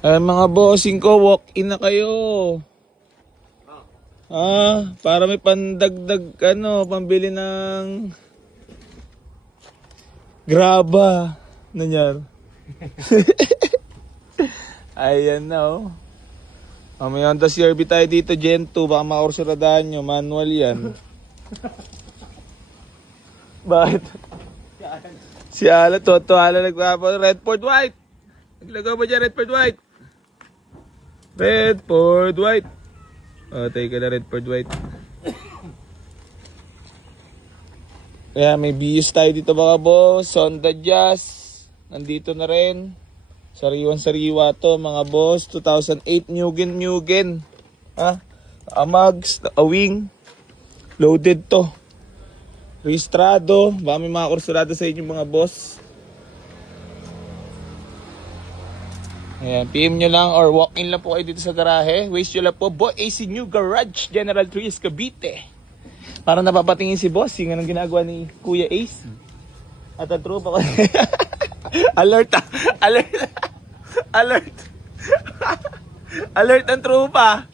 Ay mga bossing ko, walk-in na kayo. Para may pandagdag pambili ng graba. Nanyar. Ayan na oh. Mamaya Honda CRV tayo dito, Gen 2. Baka makaursuradahan nyo, manual yan. Bakit? Si Ala, Ala nagpapa. Redford White. Naglagaw ba dyan, Redford White? Redford White. Tayo ka na, Redford White. Kaya may bius tayo dito mga boss. Honda Jazz. Nandito na rin. Sariwan-sariwa to mga boss. 2008 Mugen. Amags, Awing. Loaded to. Registrado. Baka may mga kursurado sa inyo mga boss. Ayan, PM nyo lang or walk-in lang po kayo dito sa garahe. Waste nyo lang po, Boy AC New Garage, General Trias, Cavite. Parang napapatingin si boss, yung anong ginagawa ni Kuya Ace. At ang tropa ko. Alert. Alert ang tropa.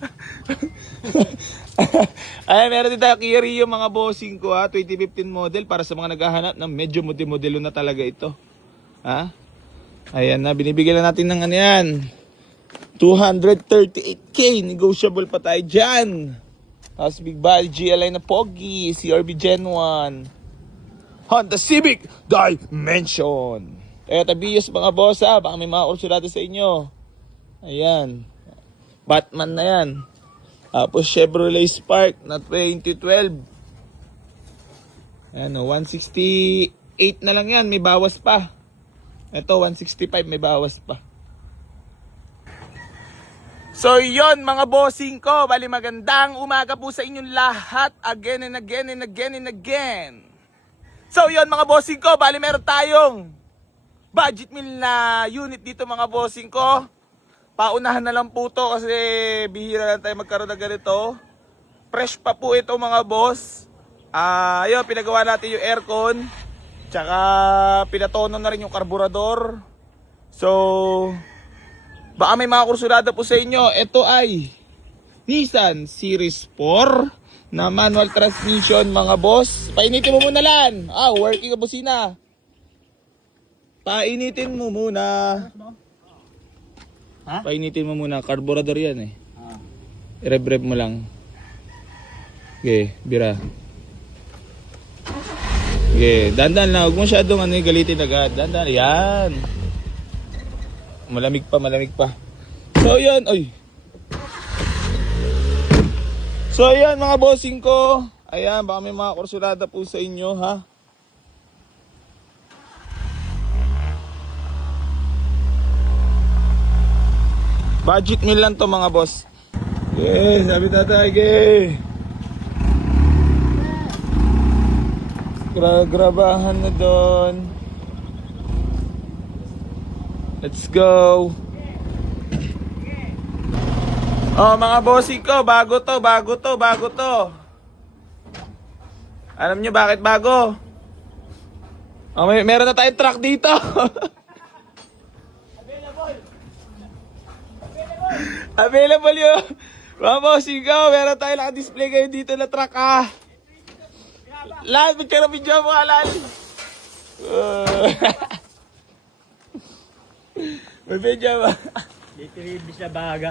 Ayan, meron din tayo Kia Rio mga bossing ko 2015 model para sa mga naghahanap ng medyo modelo na talaga ito. Ayan na, binibigyan na natin ng ano yan. 238k, negotiable pa tayo dyan. Tapos big body GLI na Pogi, CRV Gen 1. Honda Civic Dimension. Toyota Vios mga boss baka may mga kursulado sa inyo. Ayan. Batman na yan. Tapos Chevrolet Spark na 2012. Ayan 168 na lang yan, may bawas pa. Ito 165, may bawas pa. So yon mga bossing ko, bali magandang umaga po sa inyong lahat. Again and again. So yon mga bossing ko, bali meron tayong budget meal na unit dito mga bossing ko. Paunahan na lang po to kasi bihira lang tayo magkaroon ng ganito. Fresh pa po ito mga boss. Ayun, pinagawa natin yung aircon. Tsaka pinatono na rin yung karburador. So baka may mga kursulada po sa inyo. Ito ay Nissan Series 4 na manual transmission mga boss. Painitin mo muna lan. Working ang busina. Painitin mo muna. Painitin mo muna. Karburador yan I-rev mo lang. Okay, bira. Okay, dandan lang. Huwag masyadong galitin agad. Dandan. Yan. Malamig pa. So, yan. Ay. So, ayan mga bossing ko. Ayan, baka may mga kursulada po sa inyo, Budget meal lang to mga boss. Okay, sabi tatay, okay. Grabahan na doon. Let's go. Mga bossing ko, bago to. Alam nyo bakit bago? Meron na tayong truck dito. Available yun. Mga bossing ko, meron tayong naka-display kayo dito na truck Lahat, magkano video mo halal. May video ba? Dito ibis na baga.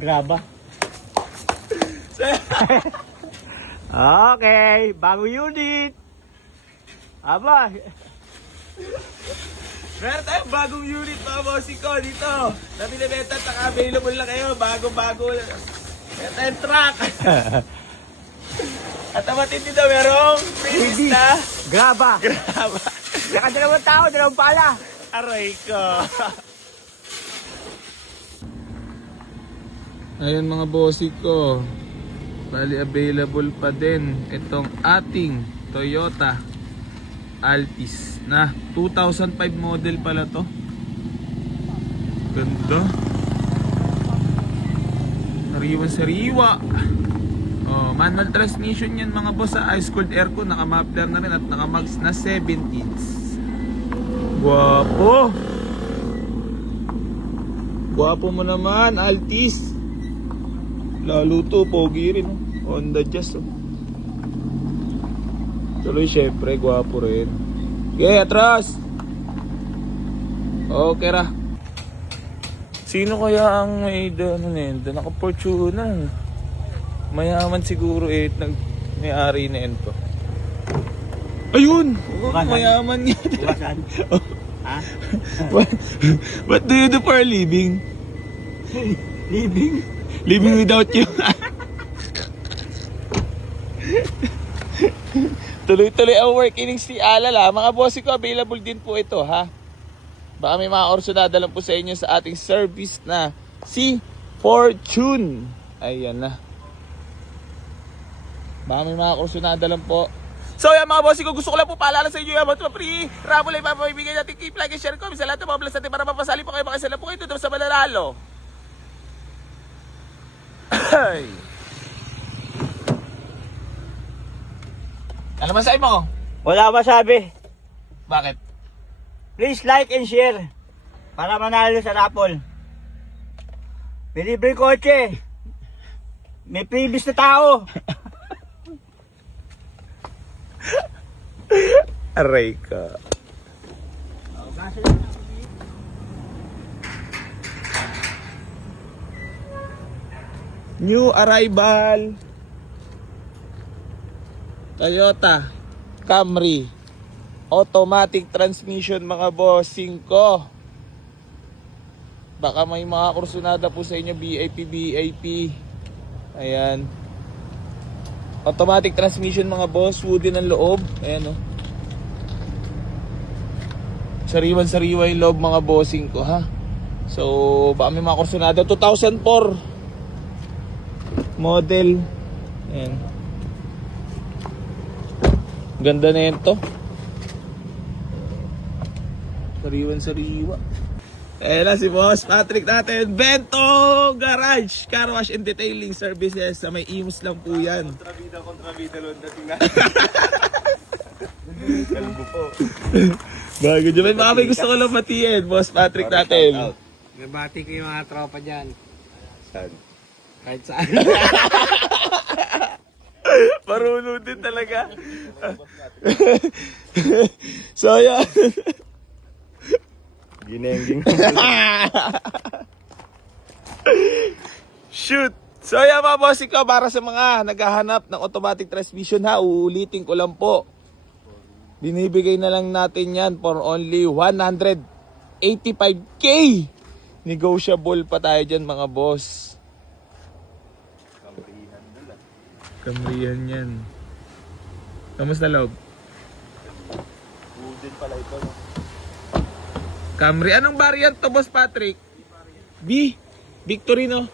Graba. Okay, bagong unit. Aba. Meron tayong bagong unit mga bossing ko dito. Nabinibenta, available lang kayo. Bago. Meron tayong truck. At amatin dito merong finish na Graba. Saka dalawang tao, dalawang pala. Aray ko. Ayun mga bossing ko. Bali available pa din itong ating Toyota Altis na 2005 model pala to. Ganda. Sariwa. Manual transmission yan mga boss ice-cold aircon, naka-muffler na rin at naka-mags na 17s. Guwapo. Gwapo mo naman, Altis. Lalo to, pogi rin. Oh. On the just. Oh. Tuloy, syempre, gwapo rin. Okay, atras. Okay ra. Sino kaya ang may ano nito? Naka-Fortuner. Mayaman siguro may-ari na ito. Ayun! Mayaman nga. Bukasan. Ha? What do you do for a living? Living? Living without you. Tuloy-tuloy ang work innings ni Alala. Mga bossy ko, available din po ito, ha? Baka may mga orsonada lang po sa inyo sa ating service na si Fortune. Ayan na. Baka may mga orsonada lang po. So yan mga bossy ko, gusto ko lang po paalala sa inyo yung about free raffle ay papamibigay natin. Keep like and share ko sa lahat ng mga vlogs natin para mapasali po kayo. Makasala po kayo doon sa mananalo. Ay. Ano masabi mo? Wala masabi. Bakit? Please like and share para manalo sa raffle. May libreng kotse. May previous na tao. Aray ka. New arrival. Toyota Camry. Automatic transmission mga bossing ko. Baka may mga kursunada po sa inyo VIP. Ayan. Automatic transmission mga boss. Wooden ang loob. Ayan o. Sariwan-sariwa yung loob mga bossing ko ha. So baka may mga kursunada. 2004 model. Ayan. Ganda na yan to. Sariwan-sariwa. Ayan na si Boss Patrick natin. Bento Garage Car Wash and Detailing Services. Sa may Imus lang po yan. Kontrabida loan dating na. Kalbo po. Bago dyan. Baka may gusto ko lang matiin. Boss Patrick natin. Nabati ko yung mga tropa dyan. Saan? Kahit saan. Marunong din talaga. So yan. Ginenging. Shoot! So yan mga bossing ko, para sa mga naghahanap ng automatic transmission ha, uulitin ko lang po. Binibigay na lang natin yan for only 185k. Negotiable pa tayo dyan mga boss. Kamrihan yan. Kamusta loob? Wooden pala ito. No? Camry. Anong variant to, Boss Patrick? B. Victory, no?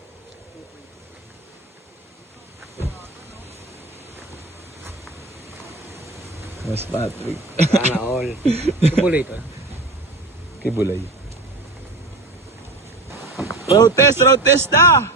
Boss Patrick. Sana all. Kubulay ito. Kibulay. Road test na!